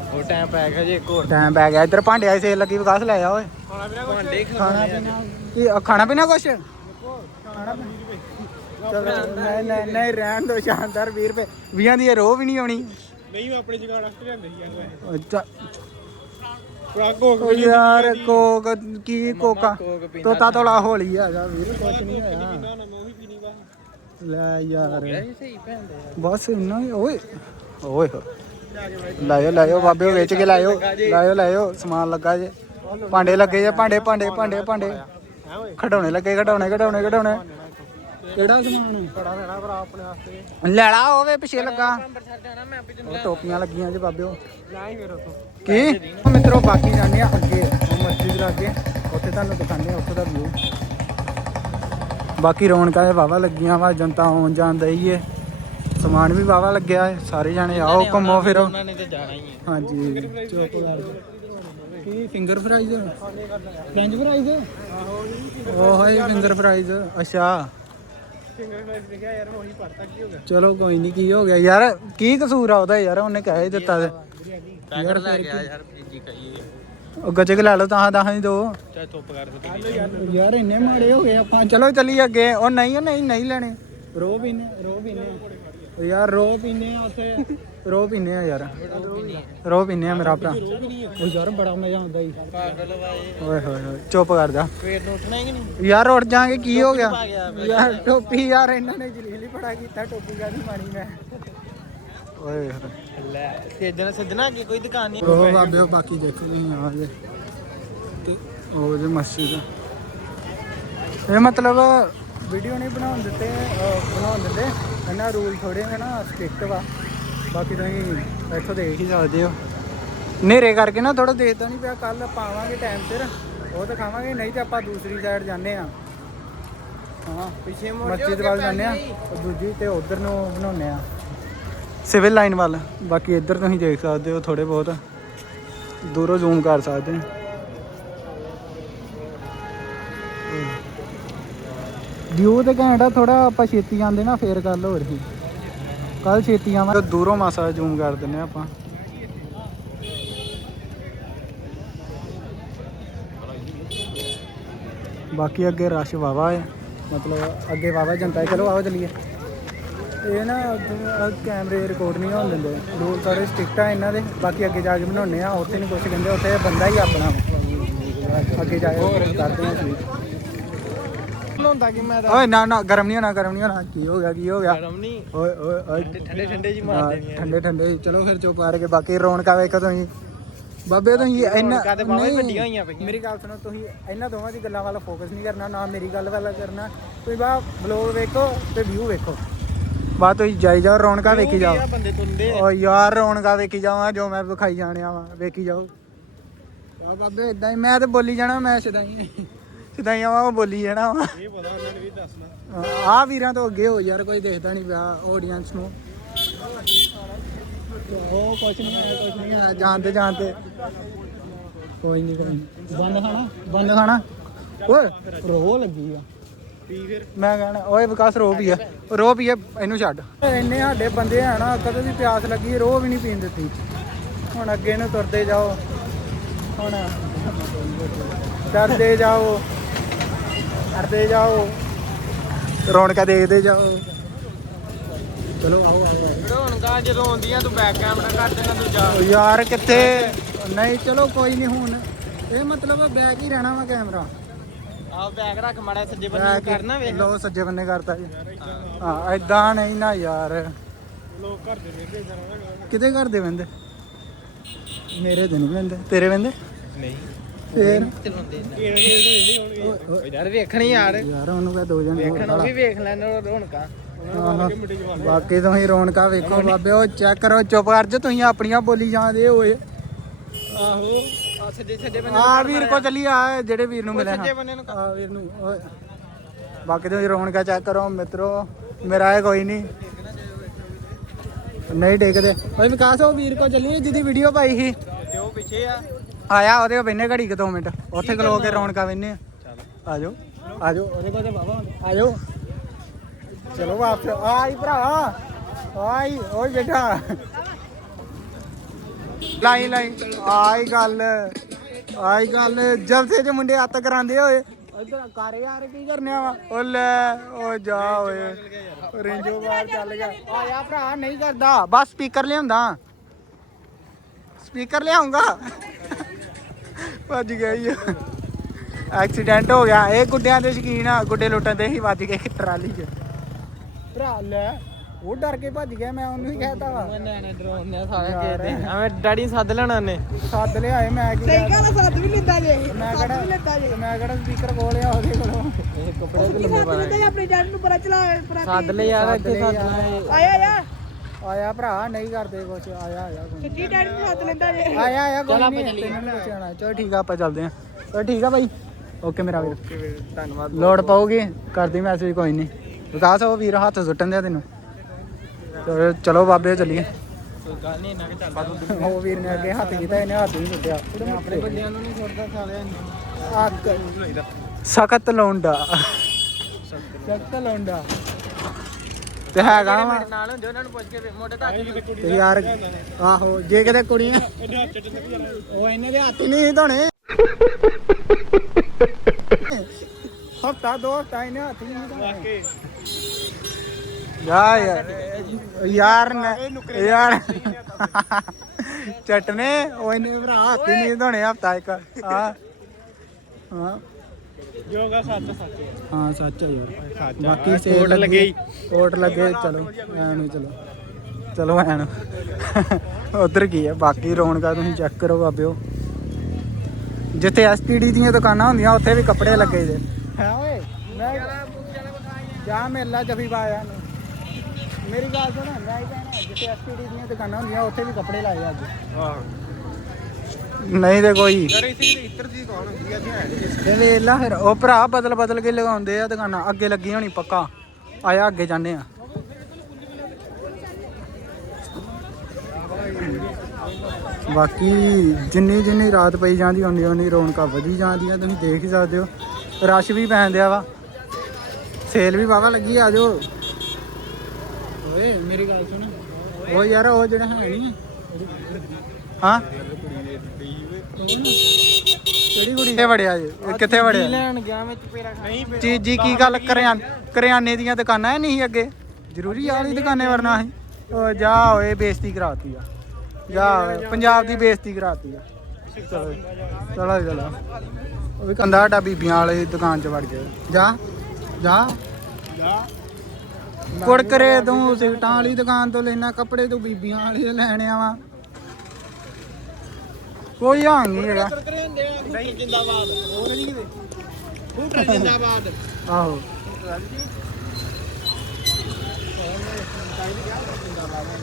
ਉਹ ਟਾਈਮ ਪੈ ਗਿਆ ਜੇ ਇੱਕ ਹੋਰ ਟਾਈਮ ਪੈ ਗਿਆ ਇੱਧਰ ਭਾਂਡੇ ਆਈ ਸੇਲ ਲੱਗੀ ਵਿਕਾਸ ਲੈ ਆ ਓਏ ਭਾਂਡੇ ਖਾਣਾ ਪੀਣਾ ਕੀ ਅ, ਖਾਣਾ ਪੀਣਾ ਕੁਛ ਖਾਣਾ ਪੀਣਾ ਚਲੋ ਨਹੀਂ ਨਹੀਂ ਨਹੀਂ ਰਹਿਣ ਦੋ ਸ਼ਾਨਦਾਰ 20 ਰੁਪਏ 20 ਦੀ ਇਹ ਰੋਹ ਵੀ ਨਹੀਂ ਆਉਣੀ। ਨਹੀਂ ਮੈਂ ਆਪਣੇ ਜਗਾੜ ਵਾਸਤੇ ਲਿਆਂਦੇ ਸੀ ਯਾਰ। ਅੱਛਾ। ਯਾਰ ਕੋਕ ਕੀ ਤੋਤਾ ਤੋਲਾ ਹੋਲੀ ਹੈਗਾ ਵੀਰ। ਕੁਛ ਨਹੀਂ ਹੋਇਆ। ਨਾ ਨਾ ਮੈਂ ਉਹੀ ਪੀਣੀ ਬਸ ਲੈ ਯਾਰ। ਬਸ ਇੰਨਾ ਹੀ ਓਏ ਓਏ ਹੋ ਲਾਇਓ ਲਾਇਓ ਬਾਬੇ ਵੇਚ ਕੇ ਲਾਇਓ। ਲਾਇਓ ਲਾਇਓ ਸਮਾਨ ਲੱਗਾ ਜੇ। ਭਾਂਡੇ ਲੱਗੇ ਜੇ ਭਾਂਡੇ ਭਾਂਡੇ ਭਾਂਡੇ ਭਾਂਡੇ। ਖਡਾਉਣੇ ਲੱਗੇ ਖਡਾਉਣੇ ਖਡਾਉਣੇ ਖਡਾਉਣੇ ਕਿਹੜਾ ਸਮਾਨ? ਬੜਾ ਲੈਣਾ ਭਰਾ ਆਪਣੇ ਵਾਸਤੇ। ਲੈ ਲਾ ਹੋਵੇ ਪਿਛੇ ਲੱਗਾ। ਨੰਬਰ ਛੱਡ ਜਾਣਾ ਮੈਂ ਆਪੇ ਉਹ ਟੋਪੀਆਂ ਲੱਗੀਆਂ ਜੇ ਬਾਬਿਓ ਨਾ ਹੀ ਮੇਰੇ ਤੋਂ। ਕੀ? ਮਿੱਤਰੋ ਬਾਕੀ ਜਾਂਦੇ ਆ ਅੱਗੇ ਉਹ ਮਸਜਿਦ ਅੱਗੇ ਉੱਥੇ ਤੁਹਾਨੂੰ ਦਿਖਾਉਂਦੇ ਆ ਉੱਥੇ ਦਾ ਵਿਊ ਬਾਕੀ ਰੌਣਕਾਂ ਦੇ ਵਾਵਾ ਲੱਗੀਆਂ ਵਾ ਜਨਤਾ ਆਉਣ ਜਾਣ ਦਈ ਏ। ਸਮਾਨ ਵੀ ਵਾਵਾ ਲੱਗਿਆ ਹੈ ਸਾਰੇ ਜਾਣੇ ਆਓ ਘੁੰਮੋ ਫਿਰੋ। ਉਹਨਾਂ ਨੇ ਤੇ ਜਾਣਾ ਹੀ ਹੈ ਹਾਂਜੀ। ਕੀ ਫਿੰਗਰ ਫਰਾਈਜ਼ ਫ੍ਰੈਂਚ ਫਰਾਈਜ਼ ਉਹ ਹੈ ਫਿੰਗਰ ਫਰਾਈਜ਼ ਅੱਛਾ। ਚਲੋ ਕੋਈ ਨਹੀਂ ਕੀ ਹੋ ਗਿਆ ਯਾਰ ਕੀ ਕਸੂਰ ਆ ਉਹਦਾ ਯਾਰ ਉਹਨੇ ਕਹਿ ਹੀ ਦਿੱਤਾ ਤੇ ਪੈਕਟ ਲੈ ਗਿਆ ਯਾਰ ਪੀਜੀ ਖਾਈਏ ਉਹ ਗੱਜਕ ਲੈ ਲਓ ਤਾਂ ਤਾਂ ਹੀ ਦੋ ਚਾਹ ਚੁੱਪ ਕਰ ਦੇ ਯਾਰ ਇੰਨੇ ਮਾੜੇ ਹੋ ਗਏ ਆਪਾਂ। ਚਲੋ ਚੱਲੀ ਅੱਗੇ ਉਹ ਨਹੀਂ ਉਹ ਨਹੀਂ ਨਹੀਂ ਲੈਣੇ ਰੋ ਪੀਨੇ ਰੋ ਪੀਨੇ। ਉਹ ਯਾਰ ਰੋ ਪੀਨੇ ਆ ਉੱਥੇ ਰੋ ਪੀਨੇ ਆ ਯਾਰ। ਰੋ ਪੀਨੇ ਆ ਮੇਰਾ ਭਰਾ। ਉਹ ਯਾਰ ਬੜਾ ਮਜ਼ਾ ਆਉਂਦਾ ਈ। ਓਏ ਹੋਏ ਹੋਏ ਚੁੱਪ ਕਰ ਜਾ। ਫੇਰ ਨੂੰ ਉੱਠਣਾ ਹੀ ਨਹੀਂ। ਯਾਰ ਉੱਠ ਜਾਾਂਗੇ ਕੀ ਹੋ ਗਿਆ? ਯਾਰ ਟੋਪੀ ਯਾਰ ਇਹਨਾਂ ਨੇ ਜਲੀਲੀ ਬੜਾ ਕੀਤਾ ਟੋਪੀ ਕਾਦੀ ਮਾਣੀ ਮੈਂ? ਓਏ ਲੈ ਸੱਜਣਾ ਸੱਜਣਾ ਕੀ ਕੋਈ ਦੁਕਾਨ ਨਹੀਂ ਉਹ ਬਾਬੇ ਉਹ ਬਾਕੀ ਦੇਖੋ ਨਹੀਂ ਆ ਜੇ ਤੇ ਉਹ ਜੇ ਮਸਜਿਦ ਇਹ ਮਤਲਬ ਵੀਡੀਓ ਨਹੀਂ ਬਣਾਉਣ ਦਿੱਤੇ ਬਣਾਉਣ ਦਿੰਦੇ ਇਹਨਾਂ ਰੂਲ ਥੋੜੇ ਨੇ ਨਾ ਸਟ੍ਰਿਕਟ ਵਾ। ਬਾਕੀ ਤੁਸੀਂ ਇੱਥੋਂ ਦੇਖ ਹੀ ਸਕਦੇ ਹੋ। ਹਨੇਰੇ ਕਰਕੇ ਨਾ ਥੋੜਾ ਦੇਖਦਾ ਨਹੀਂ ਪਿਆ ਕੱਲ ਪਾਵਾਂਗੇ ਟਾਈਮ ਸਿਰ। ਉਹ ਦਿਖਾਵਾਂਗੇ ਨਹੀਂ ਤੇ ਆਪਾਂ ਦੂਸਰੀ ਸਾਈਡ ਜਾਂਦੇ ਆ ਹਾਂ ਪਿੱਛੇ ਮੁੜ ਮਸਜਿਦ ਵੱਲ ਜਾਂਦੇ ਆ ਦੂਜੀ ਤੇ ਉਧਰ ਨੂੰ ਬਣਾਉਂਦੇ ਆ ਸਿਵਲ ਲਾਈਨ ਵੱਲ। ਬਾਕੀ ਇੱਧਰ ਤੁਸੀਂ ਦੇਖ ਸਕਦੇ ਹੋ ਥੋੜੇ ਬਹੁਤ। ਦੂਰੋਂ ਜ਼ੂਮ ਕਰ ਸਕਦੇ ਹੋ। ਵਿਊ ਤੇ ਘੈਂਟਾ ਥੋੜਾ ਆਪਾਂ ਛੇਤੀ ਜਾਂਦੇ ਨਾ ਫੇਰ ਗੱਲ ਹੋ ਰਹੀ। ਕੱਲ ਛੇਤੀ ਆਵਾਂ। ਦੂਰੋਂ ਮਾਸਾ ਜ਼ੂਮ ਕਰ ਦਿੰਨੇ ਆਪਾਂ। ਬਾਕੀ ਅੱਗੇ ਰਸ਼ ਵਾਵਾ ਹੈ। ਮਤਲਬ ਅੱਗੇ ਵਾਵਾ ਜਨਤਾ ਹੈ। ਚਲੋ ਆਓ ਚਲੀਏ। ਇਹ ਨਾ ਕੈਮਰੇ ਰਿਕਾਰਡ ਨਹੀਂ ਹੋਣ ਦਿੰਦੇ। ਰੂਲ ਸਾਰੇ ਸਟ੍ਰਿਕਟ ਆ ਇਹਨਾਂ ਦੇ। ਬਾਕੀ ਅੱਗੇ ਜਾ ਕੇ ਬਣਾਉਣੇ ਆ ਉੱਥੇ ਨਹੀਂ ਕੁਝ ਕਹਿੰਦੇ। ਉੱਥੇ ਬੰਦਾ ਹੀ ਆਪਣਾ ਅੱਗੇ ਜਾ ਕੇ ਕਰਦੇ ਆ ਸੀ ਹੁੰਦਾ ਕਿ ਮੈਂ ਤਾਂ? ਓਏ ਨਾ ਨਾ ਗਰਮ ਨਹੀਂ ਹੋਣਾ ਗਰਮ ਨਹੀਂ ਹੋਣਾ। ਕੀ ਹੋ ਗਿਆ ਕੀ ਹੋ ਗਿਆ? ਗਰਮ ਨਹੀਂ। ਓਏ ਓਏ ਓਏ। ਠੰਡੇ ਠੰਡੇ ਜੀ ਹਾਂ, ਮਾਰ ਦੇਣੀ ਠੰਡੇ ਠੰਡੇ ਚਲੋ ਫਿਰ ਚੁੱਪ ਕਰਕੇ ਬਾਕੀ ਰੌਣਕਾਂ ਵੇਖੋ ਤੁਸੀਂ। ਬਾਬੇ ਤੁਸੀਂ ਇੰਨਾ ਰੌਣਕਾਂ ਤੇ ਬਾਹਵਾ ਹੀ ਨਹੀਂ, ਵੱਡੀਆਂ ਹੋਈਆਂ ਪਈਆਂ। ਮੇਰੀ ਗੱਲ ਸੁਣੋ ਤੁਸੀਂ ਇਹਨਾਂ ਦੋਵਾਂ ਦੀ ਗੱਲਾਂ ਵੱਲ ਫੋਕਸ ਨਹੀਂ ਕਰਨਾ ਨਾ ਮੇਰੀ ਗੱਲ ਵੱਲ ਕਰਨਾ। ਤੁਸੀਂ ਬਾ ਬਲੌਗ ਵੇਖੋ ਤੇ ਵਿਊ ਵੇਖੋ। ਬਾ ਤੁਸੀਂ ਜਾਈ ਜਾਓ ਰੌਣਕਾਂ ਵੇਖੀ ਜਾਓ। ਬੰਦੇ ਤੁੰਦੇ ਓ ਯਾਰ ਰੌਣਕਾਂ ਵੇਖੀ ਜਾਵਾਂ ਜੋ ਮੈਂ ਵਿਖਾਈ ਜਾਣਿਆ ਵਾ ਵੇਖੀ ਜਾਓ। ਆ ਬਾਬੇ ਇਦਾਂ ਹੀ ਮੈਂ ਤੇ ਬੋਲੀ ਜਾਣਾ ਮੈਂ ਸਦਾਈ ਸਦਾਈ ਆਵਾਂ ਬੋਲੀ ਜਾਣਾ ਵਾ। ਇਹ ਪਤਾ ਉਹਨਾਂ ਨੇ ਵੀ ਦੱਸਣਾ। ਆ ਵੀਰਾਂ ਤੋਂ ਅੱਗੇ ਹੋ ਯਾਰ ਕੋਈ ਦੇਖਦਾ ਨਹੀਂ ਪਿਆ ਆਡੀਅנס ਨੂੰ। ਉਹ ਕੁਛ ਨਹੀਂ ਹੈ ਕੁਛ ਨਹੀਂ ਹੈ ਜਾਣਦੇ ਜਾਣਦੇ। ਕੋਈ ਨਹੀਂ ਕੋਈ ਨੀ। ਬੰਦ ਖਾਣਾ? ਬੰਦ ਖਾਣਾ? ਓਏ। ਰੋ ਲੱਗੀ ਆ। ਪੀ ਫਿਰ ਮੈਂ ਕਹਣਾ ਓਏ ਵਿਕਾਸ ਰੋ ਵੀ ਆ। ਰੋ ਵੀ ਆ ਇਹਨੂੰ ਛੱਡ। ਇੰਨੇ ਸਾਡੇ ਬੰਦੇ ਆ ਨਾ ਕਦੇ ਵੀ ਪਿਆਸ ਲੱਗੀ ਰੋ ਵੀ ਨਹੀਂ ਪੀਣ ਦਿੱਤੀ। ਹੁਣ ਅੱਗੇ ਨੂੰ ਤੁਰਦੇ ਜਾਓ। ਹੁਣ। ਕਰਦੇ ਜਾਓ। ਕਰਦੇ ਜਾਓ। ਰੌਣਕਾਂ ਦੇਖਦੇ ਜਾਓ। ਚਲੋ ਆਓ ਆਓ। ਆਓ। ਹੁਣ ਕਾ ਜਦੋਂ ਆਉਂਦੀਆਂ ਤੂੰ ਬੈਕ ਕੈਮਰਾ ਕਰ ਦੇਣਾ ਦੂਜਾ ਓ ਯਾਰ ਕਿੱਥੇ? ਨਹੀਂ ਚਲੋ ਕੋਈ ਨਹੀਂ ਹੁਣ। ਇਹ ਮਤਲਬ ਬੈਕ ਹੀ ਰਹਿਣਾ ਵਾ ਕੈਮਰਾ ਆਹ ਬੈਕ ਰੱਖ ਮਾੜਾ ਸੱਜੇ ਬੰਨੇ ਕਰਨਾ ਵੇਖ। ਲੋ ਸੱਜੇ ਬੰਨੇ ਕਰਤਾ ਜੀ। ਹਾਂ ਐਦਾਂ ਨਹੀਂ ਨਾ ਯਾਰ। ਲੋਕ ਘਰ ਦੇ ਜਰਾ। ਕਿਤੇ ਘਰ ਦੇ ਵੰਦੇ ਮੇਰੇ ਤੇ ਨਹੀਂ ਵੰਦੇ ਤੇਰੇ ਵੰਦੇ ਨਹੀਂ। ਫੇਰ? ਓਏ ਓਏ ਯਾਰ ਵੇਖਣੀ ਯਾਰ। ਯਾਰ ਉਹਨੂੰ ਕਹ ਦੋ ਜਣੇ ਹੋਰ ਵੇਖਣ ਉਹ ਵੀ ਵੇਖ ਲੈਣ ਰੌਣਕਾਂ। ਬਾਕੀ ਤੁਸੀਂ ਰੌਣਕਾਂ ਵੇਖੋ ਬਾਬੇ ਉਹ ਚੈੱਕ ਕਰੋ ਚੁੱਪ ਕਰ ਜਾ ਤੁਸੀਂ ਆਪਣੀਆਂ ਬੋਲੀ ਜਾਂਦੇ ਹੋਏ ਆਹੋ ਆ ਸੱਜੇ ਸੱਜੇ ਬੰਨੇ ਆ ਵੀਰ ਕੋ ਚੱਲੀ ਆ ਜਿਹੜੇ ਵੀਰ ਨੂੰ ਮਿਲੇ ਸੱਜੇ ਬੰਨੇ ਨੂੰ ਕਰ। ਆ ਵੀਰ ਨੂੰ ਓਏ। ਬਾਕੀ ਤੁਸੀਂ ਰੌਣਕਾਂ ਚੈੱਕ ਕਰੋ ਮਿੱਤਰੋ ਮੇਰਾ ਇਹ ਕੋਈ ਨਹੀਂ। ਨਹੀਂ ਡੇਕਦੇ ਓਏ ਵਿਕਾਸ ਉਹ ਵੀਰ ਕੋ ਚੱਲੀ ਜਿਹਦੀ ਵੀਡੀਓ ਪਾਈ ਸੀ। ਤੇ ਉਹ ਪਿੱਛੇ ਆ। ਆਇਆ ਉਹਦੇ ਕੋ ਬੈਨੇ ਘੜੀ ਕੁ ਦੋ ਮਿੰਟ। ਉੱਥੇ ਖਲੋ ਕੇ ਰੌਣਕਾਂ ਚੱਲ ਆ। ਜਾਓ ਆ ਜਾਓ ਉਹਦੇ ਕੋਲ ਤੇ ਬਾਬਾ ਆ ਜਾਓ ਚਲੋ ਵਾਪਸ ਆਈ ਭਰਾ ਆਈ ਓਏ ਬੇਟਾ। ਲਾਈ ਲਾਈ ਆਈ ਗੱਲ ਆਈ ਗੱਲ। ਜਲਸੇ ਚ ਮੁੰਡੇ ਹੱਥ ਕਰਾਉਂਦੇ ਹੋਏ ਇਧਰ ਕਰ ਯਾਰ ਕੀ ਕਰਨੇ ਵਾ? ਓ ਲੈ ਓ ਜਾ ਓਏ। ਰੇਂਜੋ ਬਾਹਰ ਚੱਲ ਗਿਆ। ਆਇਆ ਭਰਾ ਨਹੀਂ ਕਰਦਾ। ਬਸ ਸਪੀਕਰ ਲਿਆਉਂਦਾ। ਸਪੀਕਰ ਲਿਆਉਂਗਾ। ਵੱਜ ਗਿਆ ਹੀ ਐਕਸੀਡੈਂਟ ਹੋ ਗਿਆ। ਇਹ ਗੁੱਡਿਆਂ ਦੇ ਸ਼ਕੀਨ ਆ। ਗੁੱਡੇ ਲੁੱਟਣ ਦੇ ਹੀ ਵੱਜ ਗਏ ਟਰਾਲੀ 'ਚ। ਭਰਾ ਲੈ ਉਹ ਡਰ ਕੇ ਭੱਜ ਗਿਆ ਮੈਂ ਉਹਨੂੰ ਹੀ ਕਹਿਤਾ ਵਾ। ਉਹ ਨਿਆਣੇ ਡਰਾਉਂਦੇ ਆ ਸਾਰੇ ਕਿਸੇ ਦੇ। ਐਵੇਂ ਡੈਡੀ ਨੂੰ ਸੱਦ ਲੈਣਾ ਉਹਨੇ। ਸੱਦ ਲਿਆਏ ਮੈਂ ਕੀ ਸਹੀ ਗੱਲ ਆ, ਸੱਦ ਵੀ ਲੈਂਦਾ ਜੇ। ਮੈਂ ਸੱਦ ਵੀ ਲੈਂਦਾ ਕਿਹੜਾ ਜੇ। ਮੈਂ ਕਿਹੜਾ ਸਪੀਕਰ ਬੋਲਿਆ ਉਹਦੇ ਕੋਲੋਂ। ਇਹ ਕੱਪੜੇ ਕੀ ਸੱਦ ਲੈਂਦਾ ਜੇ ਆਪਣੇ ਡੈਡ ਨੂੰ ਬੜਾ ਚਲਾ ਸੱਦ ਲੈ ਯਾਰ ਇੱਥੇ ਸੱਦ ਯਾਰ। ਲੈ। ਆਇਆ ਆਇਆ। ਆਇਆ ਭਰਾ ਨਹੀਂ ਕਰਦੇ ਕੁਛ ਆਇਆ ਆਇਆ ਕੋਈ ਨੀ। ਸੱਚੀ ਡੈਡ ਨੂੰ ਸੱਦ ਲੈਂਦਾ ਜੇ? ਆਇਆ ਆਇਆ ਕੋਈ ਚੱਲ ਆਪਾਂ ਨਹੀਂ ਚੱਲੀਏ। ਤੈਨੂੰ ਨੀ ਕੁਛ ਆਉਣਾ। ਚਲੋ ਠੀਕ ਆ ਆਪਾਂ ਚੱਲਦੇ ਆਂ। ਚਲੋ ਠੀਕ ਆ ਬਾਈ। ਓਕੇ ਮੇਰਾ ਵੀਰ। ਧੰਨਵਾਦ। ਲੋੜ ਪਾਉਗੀ ਕਰਦੀ ਮੈਸੇਜ ਕੋਈ ਨਹੀਂ। ਵਿਕਾਸ ਉਹ ਵੀਰ ਹੱਥ ਸੁੱਟਣ ਦਿਆ ਤੈਨੂੰ। ਚਲੋ- ਚਲੋ ਬਾਬੇ ਚੱਲੀਏ। ਕੋਈ ਗੱਲ ਨਹੀਂ ਇਹਨਾਂ ਕੇ ਚੱਲ ਉਹ ਵੀਰ ਨੇ ਅੱਗੇ ਹੱਥ ਕੀਤਾ ਇਹਨੇ ਹੱਥ ਨਹੀਂ ਸੁੱਟਿਆ। ਆਪਣੇ ਬੰਦਿਆਂ ਨੂੰ ਨਹੀਂ ਛੱਡਦਾ ਸਾਲਿਆਂ ਨੂੰ। ਅੱਗ। ਸਖਤ ਲੌਂਡਾ। ਸਖਤ ਲੌਂਡਾ। ਤੇ ਹੈਗਾ ਵਾ ਮੇਰੇ ਨਾਲ ਹੁੰਦੇ ਉਹਨਾਂ ਨੂੰ ਪੁੱਛ ਕੇ ਮੋਢੇ ਤੱਕ ਤੇ ਯਾਰ ਆਹੋ ਜੇ ਕਿਤੇ ਕੁੜੀਆਂ ਉਹ ਇਹਨੇ ਦੇ ਹੱਥ ਹੀ ਨਹੀਂ ਧੋਣੇ। ਹਫਤਾ ਦੋ ਹਫਤਾ ਇਹਨੇ ਹੱਥ ਹੀ ਨਹੀਂ ਧੋਣੇ। ਯਾ ਯਾਰ ਯਾਰ ਨ- ਯਾਰ। ਚਟਨੇ ਉਹ ਇਹਨੇ ਭਰਾ ਹੱਥ ਹੀ ਨਹੀਂ ਧੋਣੇ ਹਫਤਾ ਇੱਕ। ਹਾਂ। ਹਾਂ। ਜੋਗਾ ਸੱਤ ਸੱਤ ਹਾਂ ਸੱਚ ਹੈ ਯਾਰ ਸੱਚ ਬਾਕੀ ਆ, ਸੇਲ ਕੋਟ ਲੱਗੇ ਈ। ਕੋਟ ਲੱਗੇ ਚਲੋ ਐ ਨਹੀਂ ਚਲੋ ਚਲੋ ਐਨ ਉਧਰ ਕੀ ਹੈ ਬਾਕੀ ਰੌਣਕਾਂ ਤੁਸੀਂ ਚੈੱਕ ਕਰੋ ਬਾਬਿਓ ਜਿੱਥੇ ਐਸਟੀਡੀ ਦੀਆਂ ਦੁਕਾਨਾਂ ਹੁੰਦੀਆਂ ਉੱਥੇ ਵੀ ਕੱਪੜੇ ਲੱਗੇ ਜੇ ਹੈ ਓਏ ਮੈਂ ਜਾ ਮੇਲਾ ਜਫੀ ਪਾਇਆ ਨੂੰ ਮੇਰੀ ਗੱਲ ਸੁਣ ਮੈਂ ਇਹ ਕਹਿਣਾ ਜਿੱਥੇ ਐਸਟੀਡੀ ਦੀਆਂ ਦੁਕਾਨਾਂ ਹੁੰਦੀਆਂ ਉੱਥੇ ਵੀ ਕੱਪੜੇ ਲਾਏ ਅੱਜ ਨਹੀਂ ਤੇ ਕੋਈ। ਯਾਰ ਇੱਥੇ ਕਿਤੇ ਇੱਤਰ ਦੀ ਦੁਕਾਨ ਹੁੰਦੀ ਆ ਤੇ ਇਹ ਵੇਖ ਲਾ ਫਿਰ ਉਹ ਭਰਾ ਬਦਲ ਬਦਲ ਕੇ ਲਗਾਉਂਦੇ ਆ ਦੁਕਾਨਾਂ ਅੱਗੇ ਲੱਗੀ ਹੋਣੀ ਪੱਕਾ। ਆਇਆ ਅੱਗੇ ਜਾਂਦੇ ਆ। ਬਾਕੀ ਜਿੰਨੀ ਜਿੰਨੀ ਰਾਤ ਪਈ ਜਾਂਦੀ ਉਨੀ ਉਨੀ ਰੌਣਕਾਂ ਵਧੀ ਜਾਂਦੀਆਂ ਤੁਸੀਂ ਦੇਖ ਹੀ ਸਕਦੇ ਹੋ। ਰਸ਼ ਵੀ ਪੈਣ ਦਿਆ ਵਾ। ਸੇਲ ਵੀ ਵਾਵਾ ਲੱਗੀ ਆ ਜਾਓ। ਓਏ ਮੇਰੀ ਗੱਲ ਸੁਣ। ਉਹ ਯਾਰ ਉਹ ਜਿਹੜਾ ਹੈ ਨਹੀਂ ਹਾਂ? ਕਿਹੜੀ ਕੁੜੀ ਕਿੱਥੇ ਵੜਿਆ ਜੀ? ਇਹ ਕਿੱਥੇ ਵੜਿਆ? ਲੈਣ ਗਿਆ ਮੈਂ ਚਪੇਰਾ ਨਹੀਂ ਜੀ ਜੀ ਕੀ ਗੱਲ ਕਰਿਆਨ ਕਰਿਆਨੇ ਦੀਆਂ ਦੁਕਾਨਾਂ ਹੈ ਨਹੀਂ ਅੱਗੇ? ਜ਼ਰੂਰੀ ਆ ਵਾਲੀ ਦੁਕਾਨੇ ਵਰਨਾ ਸੀ। ਉਹ ਜਾ ਓਏ ਬੇਇੱਜ਼ਤੀ ਕਰਾਤੀ ਆ। ਜਾ ਓਏ, ਪੰਜਾਬ ਦੀ ਬੇਇੱਜ਼ਤੀ ਕਰਾਤੀ ਆ। ਚਲੋ ਚਲੋ ਚਲੋ। ਉਹ ਵੀ ਕੰਦਾ ਸਾਡਾ ਬੀਬੀਆਂ ਵਾਲੀ ਦੁਕਾਨ 'ਚ ਵੜ ਗਿਆ ਜਾ ਜਾ। ਜਾ। ਕੁੜਕਰੇ ਤੂੰ ਸਿਗਟਾਂ ਵਾਲੀ ਦੁਕਾਨ ਤੋਂ ਲੈਣਾ ਕੱਪੜੇ ਤੂੰ ਬੀਬੀਆਂ ਵਾਲੀ ਤੋਂ ਲੈਣੇ ਆਵਾ। ਕੋਈ ਹਾਲ ਨਹੀਂ ਹੈਗਾ ਨਹੀਂ ਜਿੰਦਾਬਾਦ ਹੋਰ ਨਹੀਂ ਕਿਤੇ ਫੂਟਰ ਜਿੰਦਾਬਾਦ ਆਹੋ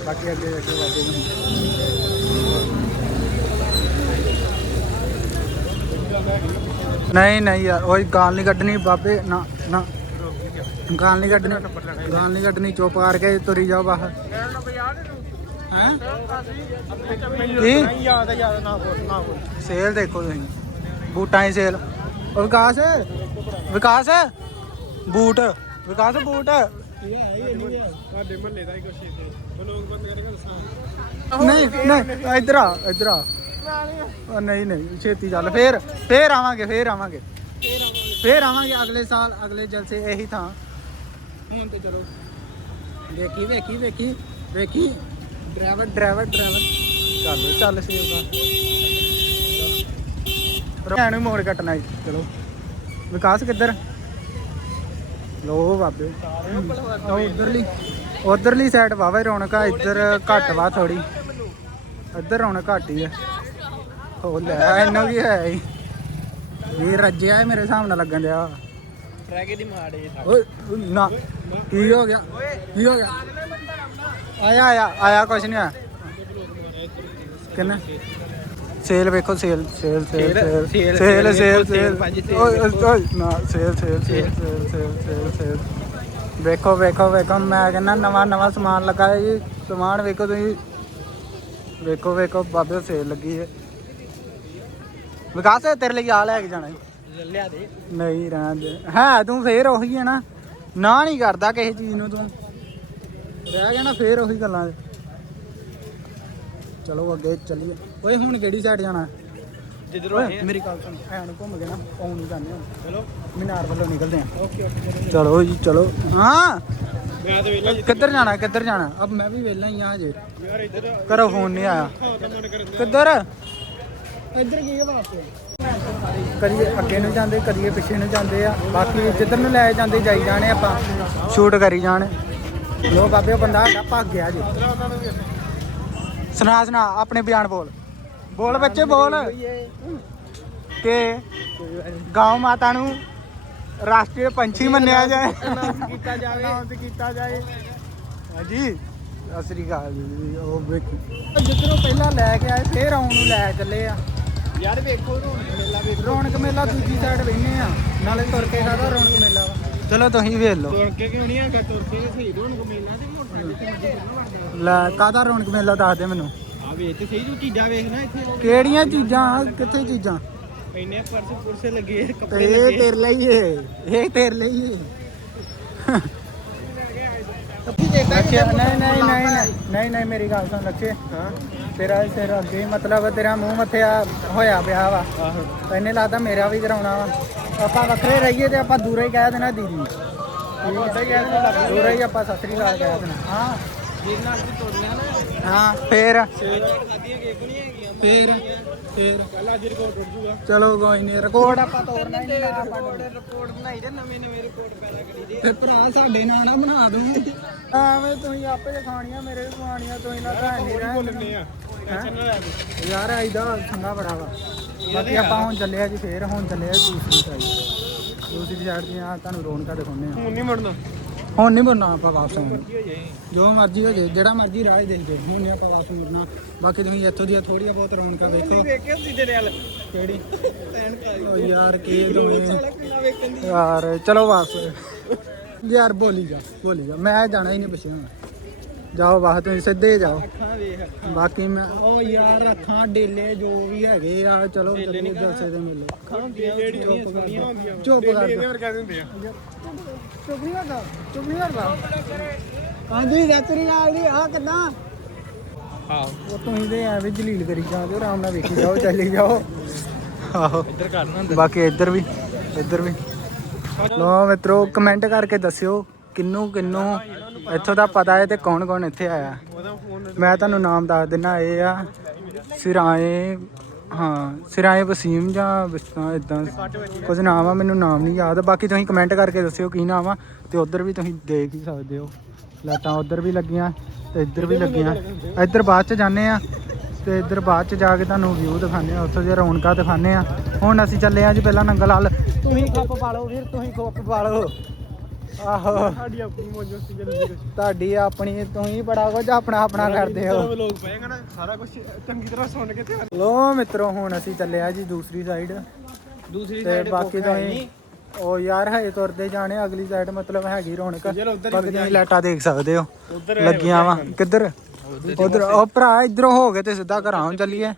ਬਾਕੀ ਅੱਗੇ ਅੱਗੇ ਬਾਕੀ ਨਹੀਂ ਨਹੀਂ ਯਾਰ ਉਹ ਗਾਲ ਨਹੀਂ ਕੱਢਣੀ ਬਾਬੇ ਨਾ ਨਾ ਗਾਲ ਨਹੀਂ ਕੱਢਣੀ ਗਾਲ ਨਹੀਂ ਕੱਢਣੀ ਚੁੱਪ ਕਰਕੇ ਤੁਰੀ ਜਾਓ ਬਾਹਰ ਹੈ ਕੀ ਨਹੀਂ ਯਾਦ ਹੈ ਯਾਦ ਨਾ ਬੋਲ ਨਾ ਬੋਲ ਸੇਲ ਦੇਖੋ ਤੁਸੀਂ ਬੂਟਾਂ ਦੀ ਸੇਲ ਉਹ ਵਿਕਾਸ ਵਿਕਾਸ ਬੂਟ ਵਿਕਾਸ ਬੂਟ ਸਾਡੇ ਮਹੱਲੇ ਦਾ ਹੀ ਕੁਛ ਇੱਥੇ ਬਲੋਗ ਬੰਦ ਕਰੇਗਾ ਦੱਸਾਂ ਨਹੀਂ ਨਹੀਂ ਇੱਧਰ ਆ ਇੱਧਰ ਆ ਉਹ ਨਹੀਂ ਨਹੀਂ ਛੇਤੀ ਚੱਲ ਫੇਰ ਫੇਰ ਆਵਾਂਗੇ ਫੇਰ ਆਵਾਂਗੇ ਫੇਰ ਆਵਾਂਗੇ ਅਗਲੇ ਸਾਲ ਅਗਲੇ ਜਲਸੇ ਇਹੀ ਥਾਂ ਹੁਣ ਤੇ ਚਲੋ ਵੇਖੀ ਵੇਖੀ ਵੇਖੀ ਵੇਖੀ ਡਰਾਈਵਰ ਡਰਾਈਵਰ ਡਰਾਈਵਰ। ਚੱਲ ਚੱਲ ਸੇਵ ਕਰ। ਭੈਣ ਨੂੰ ਮੋੜ ਕੱਟਣਾ ਈ, ਚਲੋ। ਵਿਕਾਸ ਕਿੱਧਰ? ਲੋ ਬਾਬੇ। ਉਧਰਲੀ ਉਧਰਲੀ ਸਾਈਡ ਵਾਵਾ ਰੌਣਕ ਆ ਇੱਧਰ ਘੱਟ ਵਾ ਥੋੜੀ ਇੱਧਰ ਰੌਣਕ ਘੱਟ ਹੀ ਆ। ਹੋ ਲੈ ਇਹਨੂੰ ਕੀ ਹੈ? ਇਹ ਰੱਜਿਆ ਮੇਰੇ ਹਿਸਾਬ ਨਾਲ ਲੱਗਣ ਦਿਆ। ਗਏ ਦੀ ਮਾੜੇ ਓਏ ਨਾ ਕੀ ਹੋ ਗਿਆ? ਕੀ ਹੋ ਗਿਆ? ਆਇਆ ਆਇਆ ਆਇਆ ਕੁਛ ਨਹੀਂ ਆਇਆ ਕਿੰਨਾ ਸੇਲ ਵੇਖੋ sale sale sale sale, sale sale, sale sale, sale sale, sale ਓਏ ਵੇਖੋ। ਓਏ ਨਾ sale sale sale sale sale sale sale ਵੇਖੋ ਵੇਖੋ ਵੇਖੋ ਮੈਂ ਕਹਿੰਦਾ ਨਵਾਂ ਨਵਾਂ ਸਮਾਨ ਲੱਗਾ ਹੈ ਜੀ ਸਮਾਨ ਵੇਖੋ ਤੁਸੀਂ ਵੇਖੋ ਵੇਖੋ ਬਾਬੇ ਸੇਲ ਲੱਗੀ ਹੈ ਵਿਕਾਸ ਤੇਰੇ ਲਈ ਆ ਲੈ ਕੇ ਜਾਣਾ ਜੀ। ਲਿਆ ਦੇ ਨਹੀਂ ਰਹਿਣ ਦੇ ਹੈ ਤੂੰ ਫੇਰ ਉਹੀ ਹੈ ਨਾ ਨਾ ਨਹੀਂ ਕਰਦਾ ਕਿਸੇ ਚੀਜ਼ ਨੂੰ ਤੂੰ ਰਹਿ ਗਿਆ ਨਾ ਫੇਰ ਉਹੀ ਗੱਲਾਂ। ਚਲੋ ਅੱਗੇ ਚੱਲੀਏ। ਓਏ ਹੁਣ ਕਿਹੜੀ ਸਾਈਡ ਜਾਣਾ? ਜਿੱਧਰੋਂ ਓਏ ਮੇਰੀ ਗੱਲ ਸੁਣ ਐਨ ਘੁੰਮ ਕੇ ਨਾ ਜਾਂਦੇ ਹੁਣ ਚਲੋ। ਮੀਨਾਰ ਵੱਲੋਂ ਨਿਕਲਦੇ ਆ। ਓਕੇ ਓਕੇ ਚਲੋ ਜੀ ਚਲੋ। ਹਾਂ? ਮੈਂ ਤੇ ਵੇਲਾ ਕਿੱਧਰ ਜਾਣਾ ਕਿੱਧਰ ਜਾਣਾ? ਅਬ ਮੈਂ ਵੀ ਵੇਲਾ ਹੀ ਆ ਹਜੇ। ਯਾਰ ਇੱਧਰ ਕਰੋ ਫੋਨ ਨਹੀਂ ਆਇਆ। ਕਿੱਧਰ? ਇੱਧਰ ਕੀ ਹੈ ਵਾਪਸ ਕਦੀ ਅੱਗੇ ਨੂੰ ਜਾਂਦੇ ਕਦੀ ਪਿੱਛੇ ਨੂੰ ਜਾਂਦੇ ਆ। ਬਾਕੀ ਜਿੱਧਰ ਨੂੰ ਲੈ ਜਾਂਦੇ ਜਾਈ ਜਾਣੇ ਆਪਾਂ। ਸ਼ੂਟ ਕਰੀ ਜਾਣ। ਲੋ ਬਾਬੇ ਉਹ ਬੰਦਾ ਸਾਡਾ ਭੱਗ ਗਿਆ ਜੀ। ਸੁਣਾ ਸੁਣਾ ਆਪਣੇ ਬਿਆਨ ਬੋਲ। ਬੋਲ ਬੱਚੇ ਬੋਲ। ਕਿ ਗਾਉ ਮਾਤਾ ਨੂੰ ਰਾਸ਼ਟਰੀ ਪੰਛੀ ਮੰਨਿਆ ਜਾਏ। ਕੀਤਾ ਜਾਵੇ ਅਨਾਉਂਸ ਕੀਤਾ ਜਾਏ। ਹਾਂਜੀ। ਸਤਿ ਸ੍ਰੀ ਅਕਾਲ ਜੀ ਉਹ ਵੇਖੋ। ਜਿੱਧਰੋਂ ਪਹਿਲਾਂ ਲੈ ਕੇ ਆਏ ਫੇਰ ਆਉਣ ਨੂੰ ਲੈ ਚੱਲੇ ਆ। ਯਾਰ ਵੇਖੋ ਰੌਣਕ ਮੇਲਾ ਵੇਖੋ। ਰੌਣਕ ਮੇਲਾ ਦੂਜੀ ਸਾਈਡ ਬੈਠੇ ਆ। ਨਾਲੇ ਤੁਰ ਕੇ ਸਾਡਾ ਰੌਣਕ ਮੇਲਾ ਵਾ। ਚਲੋ ਤੁਸੀਂ ਵੇਖ ਲਓ। ਤੁਰ ਕੇ ਕਿਉਂ ਨਹੀਂ ਹੈਗਾ ਤੁਰ ਕੇ ਸਹੀ ਰੌਣਕ ਮੇਲਾ ਤੇ ਮੋਟਰਸਾਈਕਲ ਤੇ ਮਰਜ਼ੀ ਲੈ ਕਾਹਦਾ ਰੌਣਕ ਮੇਲਾ ਦੱਸ ਦੇ ਮੈਨੂੰ। ਆ ਵੇਖ ਤੇ ਸਹੀ ਤੂੰ ਚੀਜ਼ਾਂ ਵੇਖਣਾ ਇੱਥੇ। ਕਿਹੜੀਆਂ ਚੀਜ਼ਾਂ? ਕਿੱਥੇ ਚੀਜ਼ਾਂ? ਇੰਨੇ ਪਰਸ ਪੁਰਸੇ ਲੱਗੇ ਕੱਪੜੇ ਇਹ ਤੇਰੇ ਲਈ ਏ। ਇਹ ਤੇਰੇ ਲਈ ਏ। ਨਹੀਂ ਨਹੀਂ ਨਹੀਂ ਨਹੀਂ ਨਹੀਂ ਮੇਰੀ ਗੱਲ ਸੁਣ ਹਾਂ। ਤੇਰਾ ਸਿਰ ਅੱਗੇ ਮਤਲਬ ਤੇਰਾ ਮੂੰਹ ਮੱਥਿਆ ਹੋਇਆ ਪਿਆ ਵਾ। ਆਹੋ। ਤੈਨੂੰ ਲੱਗਦਾ ਮੇਰਾ ਵੀ ਕਰਾਉਣਾ ਵਾ। ਆਪਾਂ ਵੱਖਰੇ ਰਹੀਏ ਤੇ ਆਪਾਂ ਦੂਰੇ ਹੀ ਕਹਿ ਦੇਣਾ ਦੀਦੀ। ਦੂਰੇ ਹੀ ਆਪਾਂ ਸਤਰੀ ਅਕਾਲ ਕਹਿ ਦੇਣਾ। ਹਾਂ। ਨਾਲ ਹਾਂ ਫੇਰ? ਫੇਰ? ਫੇਰ? ਕੱਲ ਅੱਜ ਰਿਕਾਰਡ ਟੁੱਟ ਜੂਗਾ। ਚਲੋ ਕੋਈ ਨਹੀਂ ਰਿਕਾਰਡ ਆਪਾਂ ਤੋੜਨਾ ਹੀ ਨਹੀਂ ਆਪਾਂ ਰਿਕਾਰਡ ਬਣਾਈ ਦੇ ਨਵੇਂ ਨਵੇਂ ਰਿਕਾਰਡ ਪੈਦਾ ਕਰੀ ਦੇ। ਤੇ ਭਰਾ ਸਾਡੇ ਨਾਲ ਨਾ ਬਣਾ ਦੂੰ। ਐਵੇਂ ਤੁਸੀਂ ਆਪੇ ਖਾਣੀਆਂ ਮੇਰੇ ਵੀ ਖਾਣੀਆਂ ਤੁਸੀਂ ਨਾ ਭੈਣ ਨਹੀਂ ਰਹਿ ਆ। ਟੈਨਸ਼ਨ ਨਾ ਯਾਰ ਸੰਗਾ ਬੜਾ ਵਾ। ਬਾਕੀ ਆਪਾਂ ਹੁਣ ਚੱਲੇ ਆ ਜੀ ਫੇਰ ਹੁਣ ਚੱਲੇ ਆ ਦੂਸਰੀ ਸਾਈਡ ਦੂਸਰੀ ਸਾਈਡ ਦੀਆਂ ਤੁਹਾਨੂੰ ਰੌਣਕਾਂ ਦਿਖਾਉਂਦੇ ਆ। ਹੁਣ ਨਹੀਂ ਮੁੜਨਾ। ਹੁਣ ਨਹੀਂ ਮੁੜਨਾ ਆਪਾਂ ਵਾਪਸ ਆਉਣਾ। ਜੋ ਮਰਜ਼ੀ ਹੋ ਜੇ ਜਿਹੜਾ ਮਰਜ਼ੀ ਰਾਹ ਦੇਖ ਜੇ ਹੁਣ ਨਹੀਂ ਆਪਾਂ ਵਾਪਸ ਮੁੜਨਾ। ਬਾਕੀ ਤੁਸੀਂ ਇੱਥੋਂ ਦੀਆਂ ਥੋੜੀਆਂ ਬਹੁਤ ਰੌਣਕਾਂ ਨਾਲ ਕਿਹੜੀ? ਓ ਯਾਰ ਕੀ ਦੋਵੇਂ ਦੀ। ਯਾਰ ਚਲੋ ਵਾਪਸ। ਯਾਰ ਬੋਲੀ ਜਾ ਬੋਲੀ ਜਾ। ਮੈਂ ਜਾਣਾ ਹੀ ਨਹੀਂ ਪਿੱਛੇ ਹੁਣ। ਜਾਓ ਬਾਹਰ ਤੁਸੀਂ ਸਿੱਧੇ ਜਾਓ। ਅੱਖਾਂ ਵੇਖ। ਬਾਕੀ ਮੈਂ ਉਹ ਯਾਰ ਅੱਖਾਂ ਡੇਲੇ ਜੋ ਵੀ ਹੈਗੇ ਆ ਚਲੋ ਚਲੋ ਜਲਸੇ ਦੇ ਮੇਲੇ। ਅੱਖਾਂ ਹੁੰਦੀਆਂ ਚੁੱਪ ਕਰ ਇਹਦੇ ਵਰ ਕਹਿੰਦੇ ਹੁੰਦੇ ਆ ਚੁੱਪ ਨਹੀਂ ਕਰਦਾ ਚੁੱਪ ਨਹੀਂ ਕਰਦਾ ਹਾਂਜੀ ਸਤਰੀ ਨਾਲ ਦੀ ਆ ਕਿਦਾਂ? ਹਾਂ ਉਹ ਤੁਸੀਂ ਐਵੇਂ ਜਲੀਲ ਕਰੀ ਜਾਂਦੇ ਹੋ ਆਰਾਮ ਨਾਲ ਵੇਖੀ ਜਾਓ ਚੱਲੀ ਜਾਓ। ਆਹੋ। ਇੱਧਰ ਕਰਨਾ ਬਾਕੀ ਇੱਧਰ ਵੀ ਇੱਧਰ ਵੀ। ਲੋ ਮਿੱਤਰੋ ਕਮੈਂਟ ਕਰਕੇ ਦੱਸਿਓ। ਕਿੰਨੂੰ ਕਿੰਨੂੰ, ਇੱਥੋਂ ਦਾ ਪਤਾ ਹੈ ਤੇ ਕੌਣ ਕੌਣ ਇੱਥੇ ਆਇਆ। ਮੈਂ ਤੁਹਾਨੂੰ ਨਾਮ ਦੱਸ ਦਿੰਨਾ, ਇਹ ਆ ਸਿਰਾਏ, ਹਾਂ, ਸਿਰਾਏ ਵਸੀਮ ਜਾਂ ਵਿਸਤਾ ਇਦਾਂ ਕੁਝ ਨਾਮ ਆ, ਮੈਨੂੰ ਨਾਮ ਨਹੀਂ ਯਾਦ। ਬਾਕੀ ਤੁਸੀਂ ਕਮੈਂਟ ਕਰਕੇ ਦੱਸਿਓ ਕੀ ਨਾਮ ਆ, ਤੇ ਉਧਰ ਵੀ ਤੁਸੀਂ ਦੇਖ ਹੀ ਸਕਦੇ ਹੋ। ਲਾਈਟਾਂ ਉਧਰ ਵੀ ਲੱਗੀਆਂ ਤੇ ਇੱਧਰ ਵੀ ਲੱਗੀਆਂ। ਇੱਧਰ ਬਾਅਦ ਚ ਜਾਂਦੇ ਆ ਤੇ ਇੱਧਰ ਬਾਅਦ ਚ ਜਾ ਕੇ ਤੁਹਾਨੂੰ ਵਿਊ ਦਿਖਾਉਂਦੇ ਆ। ਉੱਥੋਂ ਦੀਆਂ ਰੌਣਕਾਂ ਦਿਖਾਉਂਦੇ ਆ। ਹੁਣ ਅਸੀਂ ਚੱਲੇ ਆ ਜੀ ਪਹਿਲਾਂ ਨੰਗਲ ਹਾਲ। ਤੁਸੀਂ ਖੱਪ ਪਾ ਲਓ ਫਿਰ ਤੁਸੀਂ ਖੱਪ ਪਾ ਲਓ। ਆਹੋ। ਸਾਡੀ ਆਪਣੀ ਮੌਜੋ ਸੀ ਜਲਦੀ ਤੁਹਾਡੀ ਆਪਣੀ ਤੁਸੀਂ ਬੜਾ ਕੁਝ ਆਪਣਾ ਆਪਣਾ ਕਰਦੇ ਹੋ। ਲੋਕ ਪਏਗਾ ਨਾ ਸਾਰਾ ਕੁਝ ਚੰਗੀ ਤਰ੍ਹਾਂ ਸੁਣ ਕੇ ਤੇ ਲੋ ਮਿੱਤਰੋ ਹੁਣ ਅਸੀਂ ਚੱਲੇ ਆ ਜੀ ਦੂਸਰੀ ਸਾਈਡ ਦੂਸਰੀ ਤੇ ਬਾਕੀ ਤੁਸੀਂ ਉਹ ਯਾਰ ਹੈ ਤੁਰਦੇ ਜਾਣੇ ਅਗਲੀ ਸਾਈਡ ਮਤਲਬ ਹੈਗੀ ਰੌਣਕ। ਬਾਕੀ ਤੁਸੀਂ ਲਾਈਟਾਂ ਦੇਖ ਸਕਦੇ ਹੋ। ਲੱਗੀਆਂ ਵਾ। ਕਿੱਧਰ? ਉਧਰ ਉਹ ਭਰਾ ਇਧਰੋਂ ਹੋ ਗਏ ਤੇ ਸਿੱਧਾ ਘਰਾਂ ਨੂੰ ਚੱਲੀਏ।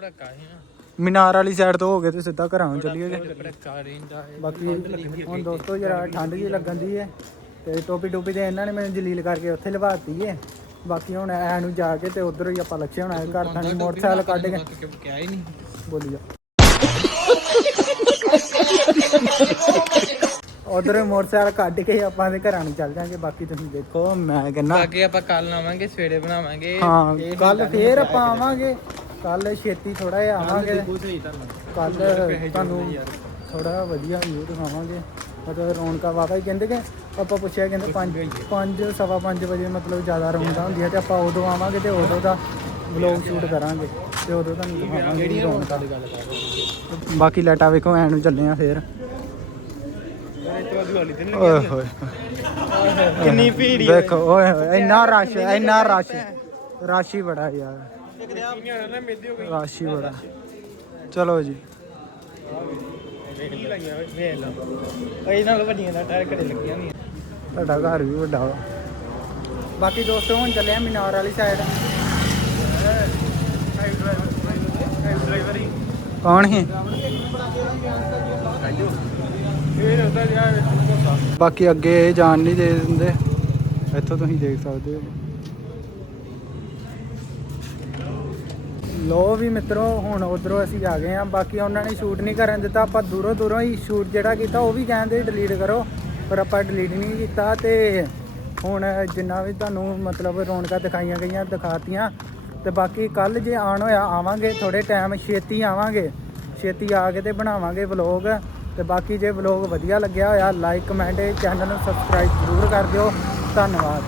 ਮੀਨਾਰ ਵਾਲੀ ਸਾਈਡ ਤੋਂ ਹੋ ਗਏ ਤੇ ਸਿੱਧਾ ਘਰਾਂ ਨੂੰ ਚੱਲੀਏ। ਬਾਕੀ ਹੁਣ ਦੋਸਤੋ ਜਰਾ ਠੰਡ ਜੀ ਲੱਗਣ ਦੀ ਹੈ। ਤੇ ਟੋਪੀ ਟੋਪੀ ਤੇ ਇਹਨਾਂ ਨੇ ਮੈਨੂੰ ਜਲੀਲ ਕਰਕੇ ਉੱਥੇ ਲਵਾਤੀ ਹੈ ਬਾਕੀ ਹੁਣ ਐ ਨੂੰ ਜਾ ਕੇ ਤੇ ਉਧਰ ਹੀ ਆਪਾਂ ਲੱਛੇ ਹੋਣਾ ਘਰ ਥਾਣੀ ਮੋਟਰਸਾਈਕਲ ਕੱਢ ਕੇ। ਕਿਹਾ ਹੀ ਨਹੀਂ ਬੋਲੀ ਜਾ। ਉਧਰ ਮੋਟਰਸਾਈਕਲ ਕੱਢ ਕੇ ਆਪਾਂ ਦੇ ਘਰਾਂ ਨੂੰ ਚੱਲ ਜਾਾਂਗੇ ਬਾਕੀ ਤੁਸੀਂ ਦੇਖੋ ਮੈਂ ਕਹਿੰਦਾ ਬਾਕੀ ਆਪਾਂ ਕੱਲ ਆਵਾਂਗੇ ਸਵੇਰੇ ਬਣਾਵਾਂਗੇ। ਹਾਂ ਕੱਲ ਫੇਰ ਆਪਾਂ ਆਵਾਂਗੇ। ਕੱਲ ਛੇਤੀ ਥੋੜਾ ਜਿਹਾ ਆਵਾਂਗੇ। ਕੱਲ ਤੁਹਾਨੂੰ ਥੋੜਾ ਵਧੀਆ ਵਿਊ ਦਿਖਾਵਾਂਗੇ। ਮਤਲਬ ਰੌਣਕਾਂ ਵਾਵਾ ਹੀ ਕਹਿੰਦੇ ਕਿ ਆਪਾਂ ਪੁੱਛਿਆ ਕਹਿੰਦੇ 5 5 ਸਵਾ 5 ਵਜੇ ਮਤਲਬ ਜ਼ਿਆਦਾ ਰੌਣਕਾਂ ਹੁੰਦੀਆਂ ਤੇ ਆਪਾਂ ਉਦੋਂ ਆਵਾਂਗੇ ਤੇ ਉਦੋਂ ਦਾ ਵਲੌਗ ਸ਼ੂਟ ਕਰਾਂਗੇ ਤੇ ਉਦੋਂ ਤੁਹਾਨੂੰ ਦਿਖਾਵਾਂਗੇ ਰੌਣਕਾਂ ਦੀ ਗੱਲ ਬਾਕੀ ਲਾਈਟਾਂ ਵੇਖੋ ਐ ਨੂੰ ਚੱਲੇ ਆ ਫੇਰ। ਓਏ ਹੋਏ। ਕਿੰਨੀ ਭੀੜ ਦੇਖੋ ਓਏ ਹੋਏ ਇੰਨਾ ਰਸ਼ ਇੰਨਾ ਰਸ਼। ਰਸ਼ ਹੀ ਬੜਾ ਯਾਰ। ਰਸ਼ ਹੀ ਬੜਾ। ਚਲੋ ਜੀ। ਇਹ ਨਾਲ ਵੱਡੀਆਂ ਦਾ ਟਾਇਰ ਘੜੇ ਲੱਗੀਆਂ ਨਹੀਂ ਤੁਹਾਡਾ ਘਰ ਵੀ ਵੱਡਾ ਵਾ। ਬਾਕੀ ਦੋਸਤੋ ਹੁਣ ਚੱਲੇ ਆ ਮੀਨਾਰ ਵਾਲੀ ਸਾਈਡ ਕੌਣ ਹੈ ਬਾਕੀ ਅੱਗੇ ਜਾਣ ਨਹੀਂ ਦੇ ਦਿੰਦੇ। ਇੱਥੋਂ ਤੁਸੀਂ ਦੇਖ ਸਕਦੇ ਹੋ। ਲੋ ਵੀ ਮਿੱਤਰੋ, ਹੁਣ ਉਧਰੋਂ ਅਸੀਂ ਆ ਗਏ ਆ ਬਾਕੀ ਉਹਨਾਂ ਨੇ ਸ਼ੂਟ ਨਹੀਂ ਕਰਨ ਦਿੱਤਾ। ਆਪਾਂ ਦੂਰੋਂ ਦੂਰੋਂ ਹੀ ਸ਼ੂਟ ਜਿਹੜਾ ਕੀਤਾ, ਉਹ ਵੀ ਕਹਿੰਦੇ ਡਿਲੀਟ ਕਰੋ, ਪਰ ਆਪਾਂ ਡਿਲੀਟ ਨਹੀਂ ਕੀਤਾ ਤੇ ਹੁਣ ਜਿੰਨਾ ਵੀ ਤੁਹਾਨੂੰ ਮਤਲਬ ਰੌਣਕਾਂ ਦਿਖਾਈਆਂ ਗਈਆਂ, ਦਿਖਾਤੀਆਂ। ਤੇ ਬਾਕੀ ਕੱਲ ਜੇ ਆਣ ਹੋਇਆ, ਆਵਾਂਗੇ ਥੋੜੇ ਟਾਈਮ ਛੇਤੀ ਆਵਾਂਗੇ। ਛੇਤੀ ਆ ਕੇ ਤੇ ਬਣਾਵਾਂਗੇ ਵਲੌਗ ਤੇ ਬਾਕੀ ਜੇ ਵਲੌਗ ਵਧੀਆ ਲੱਗਿਆ ਹੋਇਆ ਲਾਈਕ ਕਮੈਂਟ ਚੈਨਲ ਨੂੰ ਸਬਸਕ੍ਰਾਈਬ ਜ਼ਰੂਰ ਕਰ ਦਿਓ। ਧੰਨਵਾਦ।